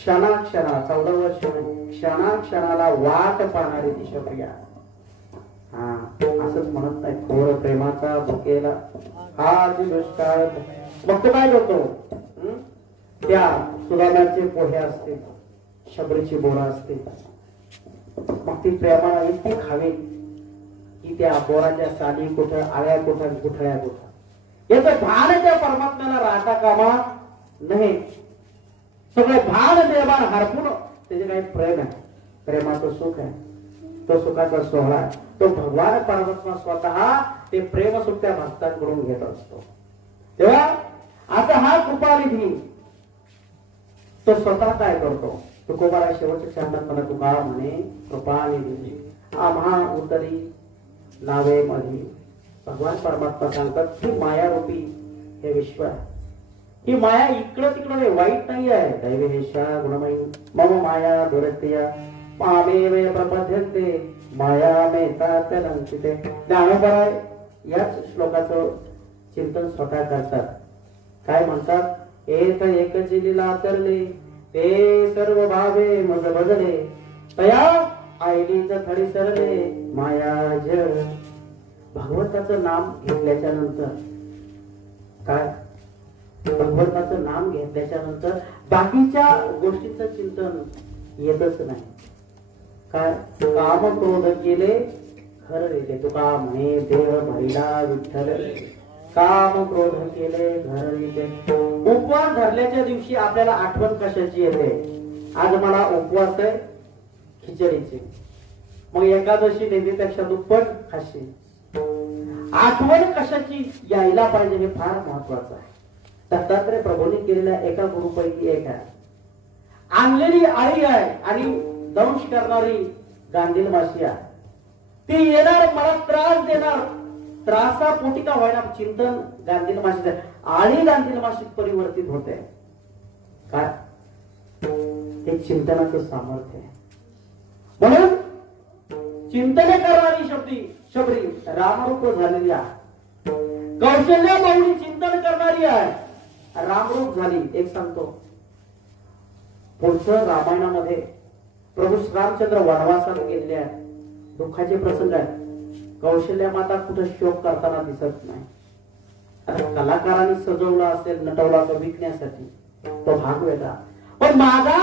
क्षणाक्षणा 14 क्षणाक्षणाला वाट पाहणारी ती शबरी आहे. हा असंच म्हणत नाही, थोर प्रेमाचा भुकेला हा जी दुष्काळ. मग तो काय करतो, त्या सुदाम्याचे पोहे असते, शबरीची बोरा असते, मग ती प्रेमाला इतकी खावी की त्या बोराच्या साली कुठं, आळ्या कुठं, गुठळ्या कुठं, याचं भान त्या परमात्म्याला राहता कामा नाही. सगळे भान देवान हरपून त्याचे काही प्रेम आहे, प्रेमाचं सुख आहे, तो सुखाचा सोहळा आहे. तो भगवान परमात्मा स्वतः ते प्रेम सुख त्या भक्तांकडून घेत असतो. तेव्हा आता हा कृपानिधी तो स्वतः काय करतो, तुकोबाला शेवटच्या चरणात मला तुका म्हणे, कृपानिधी आम्हा उतरी नावे मधी. भगवान परमात्मा सांगतात की मायारूपी हे विश्व आहे, ही माया इकडं तिकडं नाही, वाईट नाही आहे. दैवेशा गुणमयी मम माया दुरत्या मामेवे प्रपद्यन्ते माया मेतात लंकिते. ज्ञानोबा याच श्लोकाचं चिंतन स्वतः करतात. काय म्हणतात, एक एकच लीला करले ते सर्व भावे मज बदले तया आईलीच खडी सरले माया जड. भगवंताचं नाम घेतल्याच्या नंतर काय, भगवंताचं नाम घेतल्याच्या नंतर बाकीच्या गोष्टींचं चिंतन येतच नाही. काय, काम क्रोध केले हरले. तुका म्हणे देह भैला विठ्ठल, काम क्रोध केले घरविले. उपवास धरल्याच्या दिवशी आपल्याला आठवण कशाची येते, आज मला उपवास आहे खिचडीची, मग एकादशी नेहमीपेक्षा दुप्पट खाशी. आठवण कशाची यायला पाहिजे हे फार महत्वाचं आहे. दत्तात्रय प्रभूंनी केलेल्या एका गुरुपैकी एक आहे. आणलेली आळी आहे आणि दंश करणारी गांधील माशी आहे. ती येणार मला त्रास देणार, त्रासापोटी का व्हायला चिंतन गांधील माशीचं, आळी गांधील माशीत परिवर्तित होते. काय, हे चिंतनाचं सामर्थ्य आहे. म्हणून चिंतन करणारी शबरी रामरूप झालेली आहे. कौशल्याबाई चिंतन करणारी आहे, रामरूप झाली. एक सांगतो, पुढचं रामायणामध्ये प्रभू श्रीरामचंद्र वनवासाला गेलेले आहेत, दुःखाचे प्रसंग आहेत. कौशल्या माता कुठे शोक करताना दिसत नाही. आता कलाकारांनी सजवला असेल, नटवला असेल विकण्यासाठी, तो भाग वेगळा. पण माझा